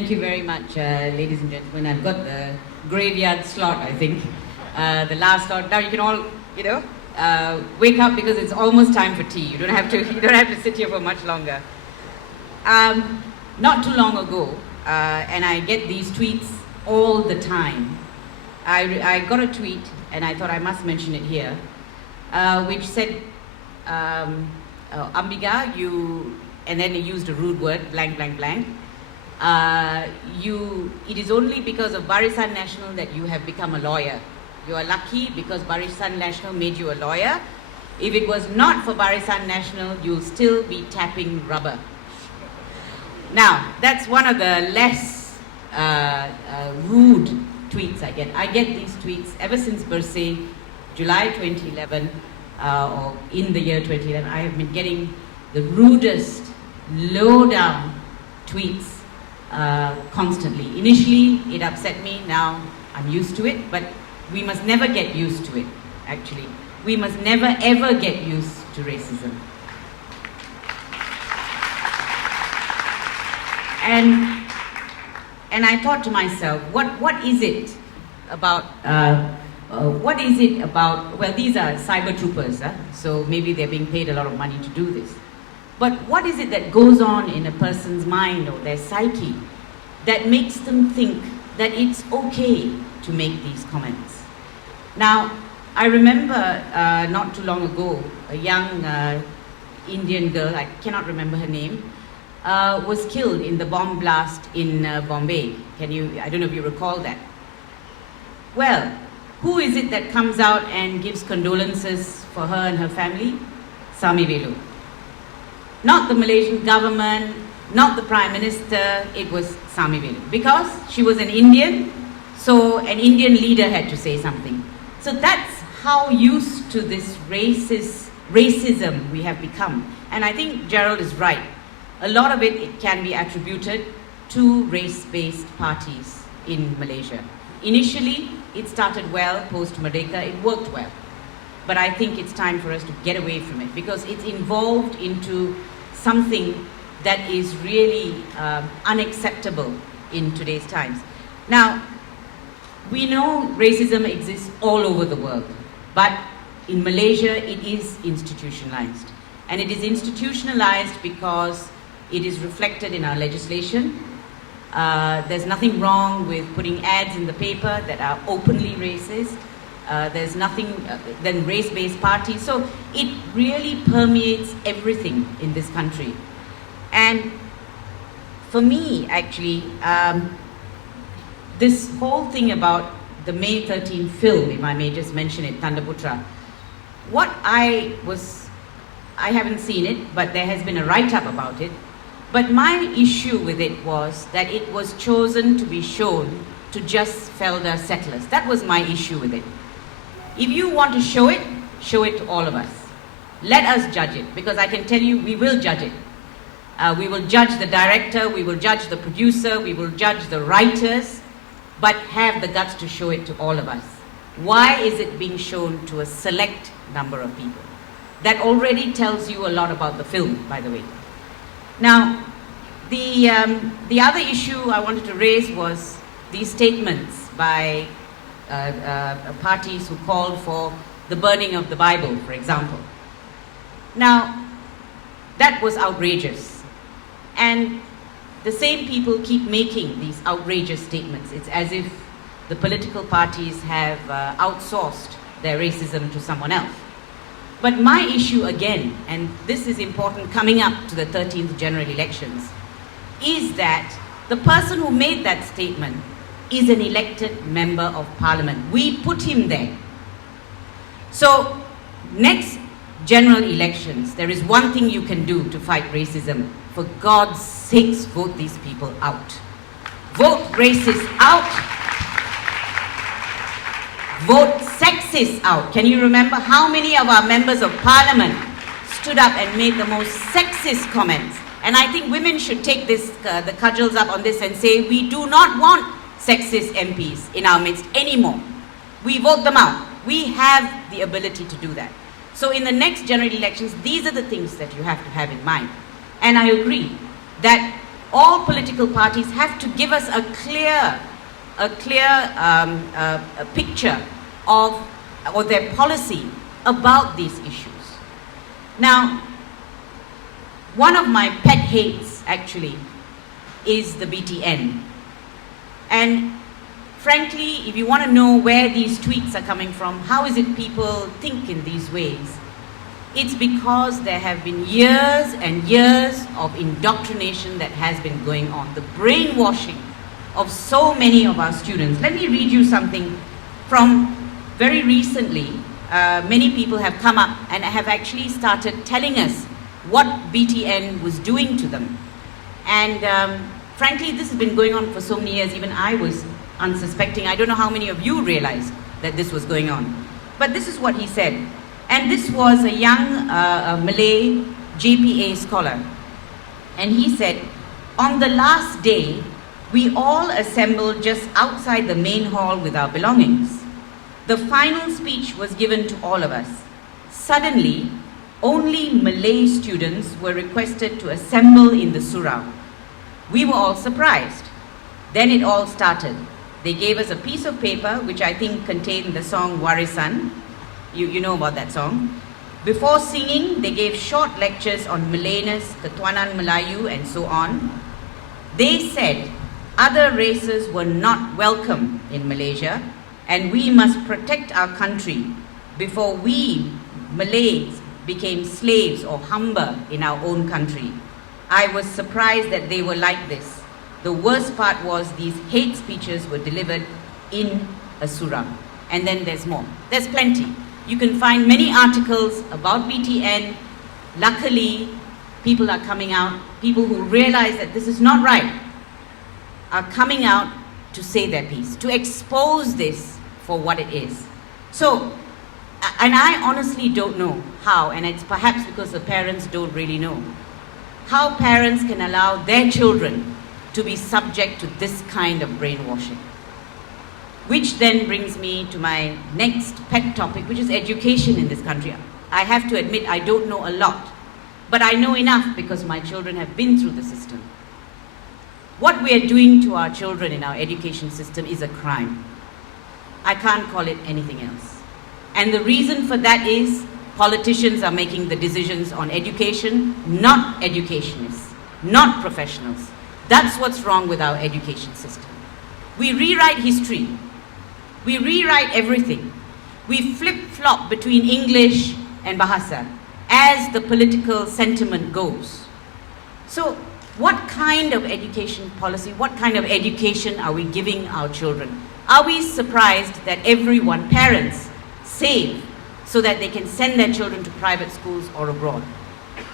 Thank you very much, ladies and gentlemen. I've got the graveyard slot, I think. The last slot. Now you can all, wake up because it's almost time for tea. You don't have to sit here for much longer. Not too long ago, and I get these tweets all the time. I got a tweet, and I thought I must mention it here, which said, Ambiga, you, and then he used a rude word, blank, blank, blank. It is only because of Barisan Nasional that you have become a lawyer. You are lucky because Barisan Nasional made you a lawyer. If it was not for Barisan Nasional, you'll still be tapping rubber. Now, that's one of the less rude tweets I get. I get these tweets ever since Bersih, July 2011, or in the year 2011. I have been getting the rudest, low-down tweets constantly. Initially, it upset me. Now, I'm used to it, but we must never get used to it, actually. We must never, ever get used to racism. And I thought to myself, what is it about, well, these are cyber troopers, so maybe they're being paid a lot of money to do this. But what is it that goes on in a person's mind or their psyche that makes them think that it's okay to make these comments? Now, I remember not too long ago, a young Indian girl, I cannot remember her name, was killed in the bomb blast in Bombay. I don't know if you recall that. Well, who is it that comes out and gives condolences for her and her family? Sami Velu. Not the Malaysian government, not the Prime Minister, it was Sami Velu. Because she was an Indian, so an Indian leader had to say something. So that's how used to this racism we have become. And I think Gerald is right. A lot of it can be attributed to race-based parties in Malaysia. Initially, it started well, post-Merdeka, it worked well. But I think it's time for us to get away from it because it's involved into something that is really unacceptable in today's times. Now, we know racism exists all over the world, but in Malaysia it is institutionalized. And it is institutionalized because it is reflected in our legislation. There's nothing wrong with putting ads in the paper that are openly racist. There's nothing than race-based parties. So it really permeates everything in this country. And for me, actually, this whole thing about the May 13 film, if I may just mention it, Tandaputra, I haven't seen it, but there has been a write-up about it. But my issue with it was that it was chosen to be shown to just Felder settlers. That was my issue with it. If you want to show it to all of us. Let us judge it, because I can tell you we will judge it. We will judge the director, we will judge the producer, we will judge the writers, but have the guts to show it to all of us. Why is it being shown to a select number of people? That already tells you a lot about the film, by the way. Now, the other issue I wanted to raise was these statements by parties who called for the burning of the Bible, for example. Now, that was outrageous. And the same people keep making these outrageous statements. It's as if the political parties have outsourced their racism to someone else. But my issue again, and this is important coming up to the 13th general elections, is that the person who made that statement is an elected member of parliament. We put him there. So, next general elections, there is one thing you can do to fight racism. For God's sakes, vote these people out. Vote racists out. Vote sexists out. Can you remember how many of our members of parliament stood up and made the most sexist comments? And I think women should take this, the cudgels up on this and say, we do not want sexist MPs in our midst anymore. We vote them out. We have the ability to do that. So in the next general elections, these are the things that you have to have in mind. And I agree that all political parties have to give us a clear picture of or their policy about these issues. Now, one of my pet hates actually is the BTN. And frankly, if you want to know where these tweets are coming from, how is it people think in these ways? It's because there have been years and years of indoctrination that has been going on, the brainwashing of so many of our students. Let me read you something from very recently. Many people have come up and have actually started telling us what BTN was doing to them. And frankly, this has been going on for so many years, even I was unsuspecting. I don't know how many of you realized that this was going on. But this is what he said. And this was a young Malay JPA scholar. And he said, on the last day, we all assembled just outside the main hall with our belongings. The final speech was given to all of us. Suddenly, only Malay students were requested to assemble in the surau. We were all surprised. Then it all started. They gave us a piece of paper, which I think contained the song Warisan. You know about that song. Before singing, they gave short lectures on Malayness, Ketuanan Melayu, and so on. They said other races were not welcome in Malaysia, and we must protect our country before we, Malays, became slaves or humber in our own country. I was surprised that they were like this. The worst part was these hate speeches were delivered in a surah. And then there's more. There's plenty. You can find many articles about BTN. Luckily, people are coming out, people who realize that this is not right, are coming out to say their piece, to expose this for what it is. So, and I honestly don't know how, and it's perhaps because the parents don't really know, how parents can allow their children to be subject to this kind of brainwashing. Which then brings me to my next pet topic, which is education in this country. I have to admit I don't know a lot, but I know enough because my children have been through the system. What we are doing to our children in our education system is a crime. I can't call it anything else. And the reason for that is politicians are making the decisions on education, not educationists, not professionals. That's what's wrong with our education system. We rewrite history. We rewrite everything. We flip-flop between English and Bahasa as the political sentiment goes. So what kind of education policy, what kind of education are we giving our children? Are we surprised that everyone, parents, save so that they can send their children to private schools or abroad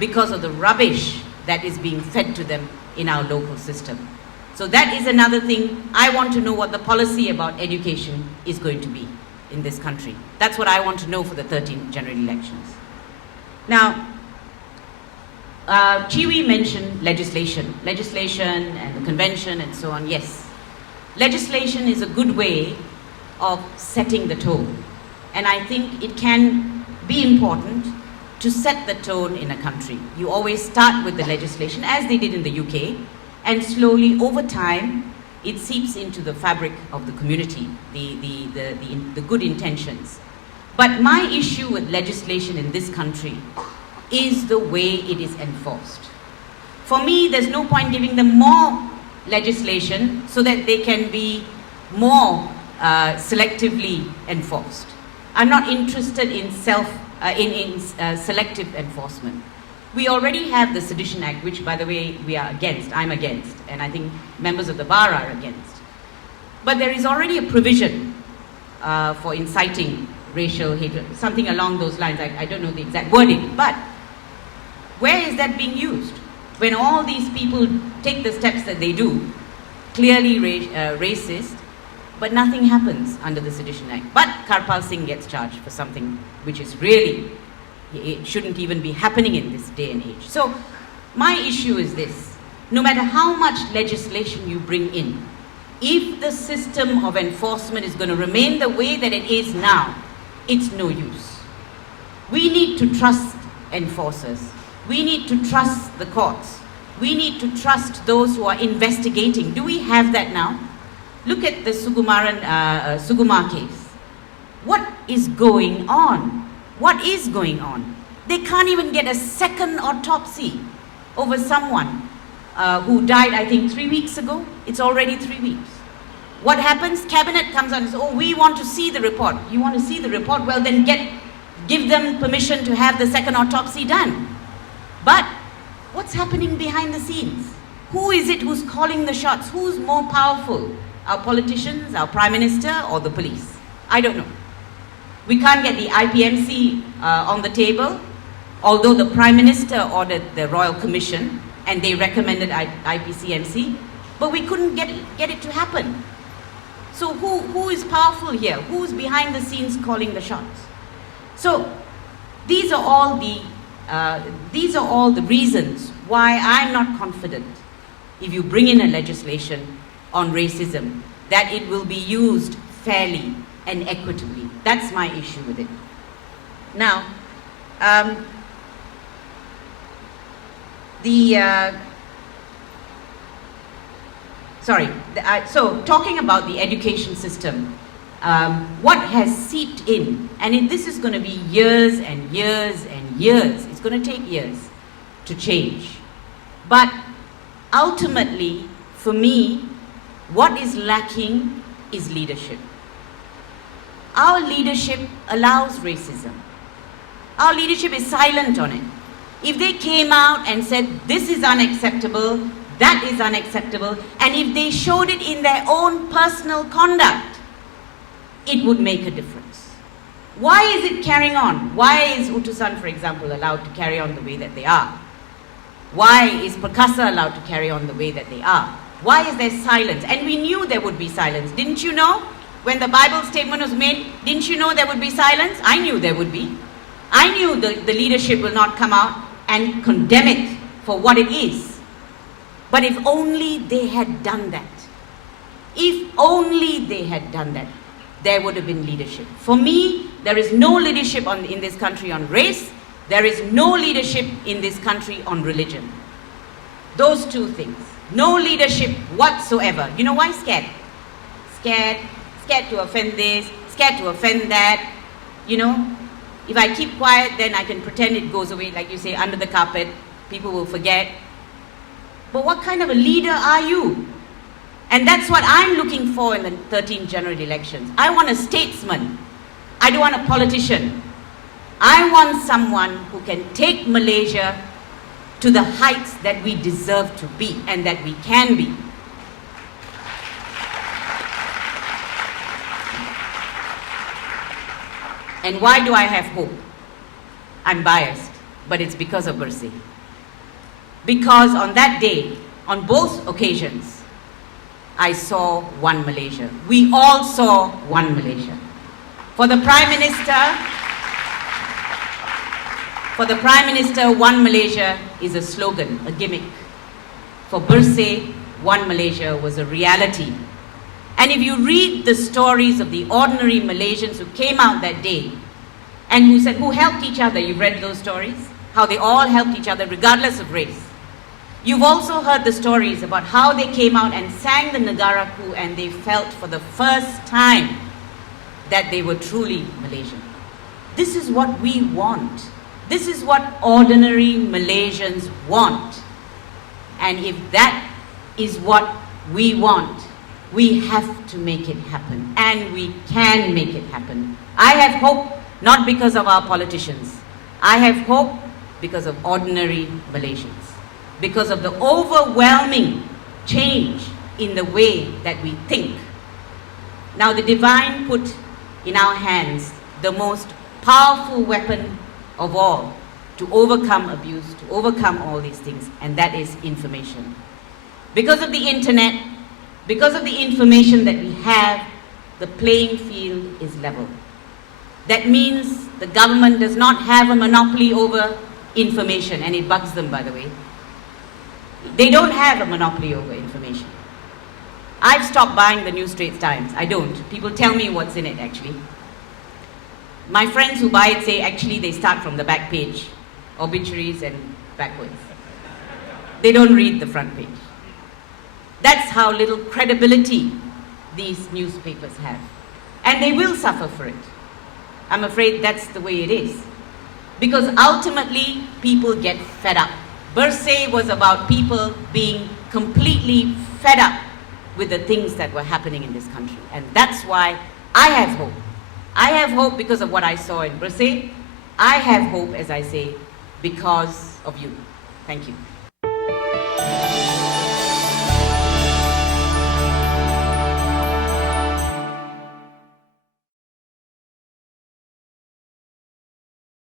because of the rubbish that is being fed to them in our local system? So that is another thing. I want to know what the policy about education is going to be in this country. That's what I want to know for the 13th general elections. Now, Chiwi mentioned legislation and the convention and so on. Yes, legislation is a good way of setting the tone. And I think it can be important to set the tone in a country. You always start with the legislation, as they did in the UK, and slowly, over time, it seeps into the fabric of the community, the good intentions. But my issue with legislation in this country is the way it is enforced. For me, there's no point giving them more legislation so that they can be more selectively enforced. I'm not interested in selective enforcement. We already have the Sedition Act, which, by the way, we are against. I'm against, and I think members of the bar are against. But there is already a provision for inciting racial hatred, something along those lines. I don't know the exact wording, but where is that being used? When all these people take the steps that they do, clearly racist, but nothing happens under the Sedition Act. But Karpal Singh gets charged for something which is really, it shouldn't even be happening in this day and age. So my issue is this: no matter how much legislation you bring in, if the system of enforcement is going to remain the way that it is now, it's no use. We need to trust enforcers. We need to trust the courts. We need to trust those who are investigating. Do we have that now? Look at the Sugumar case. What is going on? What is going on? They can't even get a second autopsy over someone who died, I think, 3 weeks ago. It's already 3 weeks. What happens? Cabinet comes on and says, oh, we want to see the report. You want to see the report? Well, then give them permission to have the second autopsy done. But what's happening behind the scenes? Who is it who's calling the shots? Who's more powerful? Our politicians, our Prime Minister, or the police? I don't know. We can't get the IPMC on the table, although the Prime Minister ordered the Royal Commission and they recommended IPCMC, but we couldn't get it to happen. So who is powerful here? Who's behind the scenes calling the shots? So these are all the reasons why I'm not confident, if you bring in a legislation on racism, that it will be used fairly and equitably. That's my issue with it. Now, so talking about the education system, what has seeped in, and this is going to be years and years and years, it's going to take years to change. But ultimately, for me, what is lacking is leadership. Our leadership allows racism. Our leadership is silent on it. If they came out and said, this is unacceptable, that is unacceptable, and if they showed it in their own personal conduct, it would make a difference. Why is it carrying on? Why is Utusan, for example, allowed to carry on the way that they are? Why is Perkasa allowed to carry on the way that they are? Why is there silence? And we knew there would be silence. Didn't you know? When the Bible statement was made, didn't you know there would be silence? I knew there would be. I knew the leadership will not come out and condemn it for what it is. But if only they had done that. If only they had done that, there would have been leadership. For me, there is no leadership in this country on race. There is no leadership in this country on religion. Those two things. No leadership whatsoever. You know why? Scared. Scared to offend this, scared to offend that. You know, if I keep quiet, then I can pretend it goes away, like you say, under the carpet. People will forget. But what kind of a leader are you? And that's what I'm looking for in the 13th general elections. I want a statesman. I don't want a politician. I want someone who can take Malaysia to the heights that we deserve to be and that we can be. And why do I have hope? I'm biased, but it's because of Bersih. Because on that day, on both occasions, I saw one Malaysia. We all saw one Malaysia. For the Prime Minister, one Malaysia is a slogan, a gimmick. For Bersih, one Malaysia was a reality. And if you read the stories of the ordinary Malaysians who came out that day and who helped each other, you've read those stories? How they all helped each other regardless of race. You've also heard the stories about how they came out and sang the Negaraku and they felt for the first time that they were truly Malaysian. This is what we want. This is what ordinary Malaysians want. And if that is what we want, we have to make it happen. And we can make it happen. I have hope, not because of our politicians. I have hope because of ordinary Malaysians. Because of the overwhelming change in the way that we think. Now the divine put in our hands the most powerful weapon of all to overcome abuse, to overcome all these things, and that is information. Because of the internet, because of the information that we have, the playing field is level. That means the government does not have a monopoly over information, and it bugs them, by the way. They don't have a monopoly over information. I've stopped buying the New Straits Times. I don't. People tell me what's in it, actually. My friends who buy it say, actually, they start from the back page, obituaries and backwards. they don't read the front page. That's how little credibility these newspapers have. And they will suffer for it. I'm afraid that's the way it is. Because ultimately, people get fed up. Bersih was about people being completely fed up with the things that were happening in this country. And that's why I have hope. I have hope because of what I saw in Bersih. I have hope, as I say, because of you. Thank you.